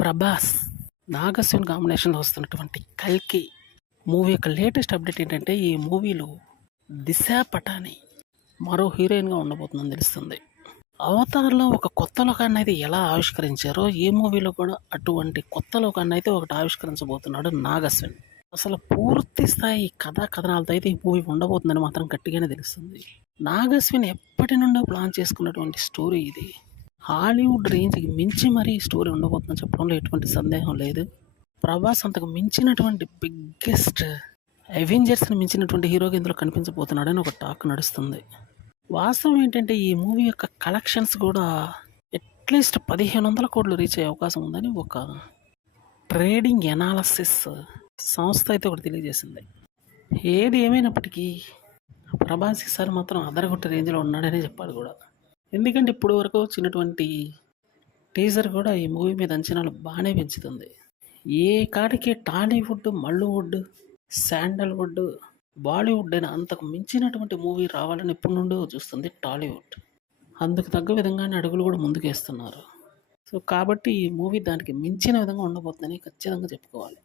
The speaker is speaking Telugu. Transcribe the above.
ప్రభాస్, నాగశ్విన్ కాంబినేషన్లో వస్తున్నటువంటి కల్కి మూవీ యొక్క లేటెస్ట్ అప్డేట్ ఏంటంటే ఈ మూవీలో దిశా పటాని మరో హీరోయిన్గా ఉండబోతుందని తెలుస్తుంది. అవతార్లో ఒక కొత్త లోకాన్ని అయితే ఎలా ఆవిష్కరించారో ఈ మూవీలో కూడా అటువంటి కొత్త లోకాన్ని అయితే ఒకటి ఆవిష్కరించబోతున్నాడు నాగశ్విన్. అసలు పూర్తి స్థాయి కథనాలతో అయితే ఈ మూవీ ఉండబోతుందని మాత్రం గట్టిగానే తెలుస్తుంది. నాగశ్విన్ ఎప్పటి నుండో ప్లాన్ చేసుకున్నటువంటి స్టోరీ ఇది. హాలీవుడ్ రేంజ్కి మించి మరీ స్టోరీ ఉండబోతుందని చెప్పడంలో ఎటువంటి సందేహం లేదు. ప్రభాస్ అంతకు మించినటువంటి బిగ్గెస్ట్ అవెంజర్స్ని మించినటువంటి హీరోగా ఇందులో కనిపించబోతున్నాడని ఒక టాక్ నడుస్తుంది. వాస్తవం ఏంటంటే ఈ మూవీ యొక్క కలెక్షన్స్ కూడా అట్లీస్ట్ 1500 కోట్లు రీచ్ అయ్యే అవకాశం ఉందని ఒక ట్రేడింగ్ ఎనాలసిస్ సంస్థ అయితే ఒకటి తెలియజేసింది. ఏది ఏమైనప్పటికీ ప్రభాస్ ఈసారి మాత్రం అదరగొట్టే రేంజ్లో ఉన్నాడనే చెప్పాలి కూడా. ఎందుకంటే ఇప్పుడు వరకు వచ్చినటువంటి టీజర్ కూడా ఈ మూవీ మీద అంచనాలు బాగానే పెంచుతుంది. ఏ కాడికి టాలీవుడ్, మల్లువుడ్, శాండల్వుడ్, బాలీవుడ్ అయినా అంతకు మించినటువంటి మూవీ రావాలని ఎప్పటి నుండో చూస్తుంది టాలీవుడ్. అందుకు తగ్గ విధంగానే అడుగులు కూడా ముందుకేస్తున్నారు. సో కాబట్టి ఈ మూవీ దానికి మించిన విధంగా ఉండబోతుందని ఖచ్చితంగా చెప్పుకోవాలి.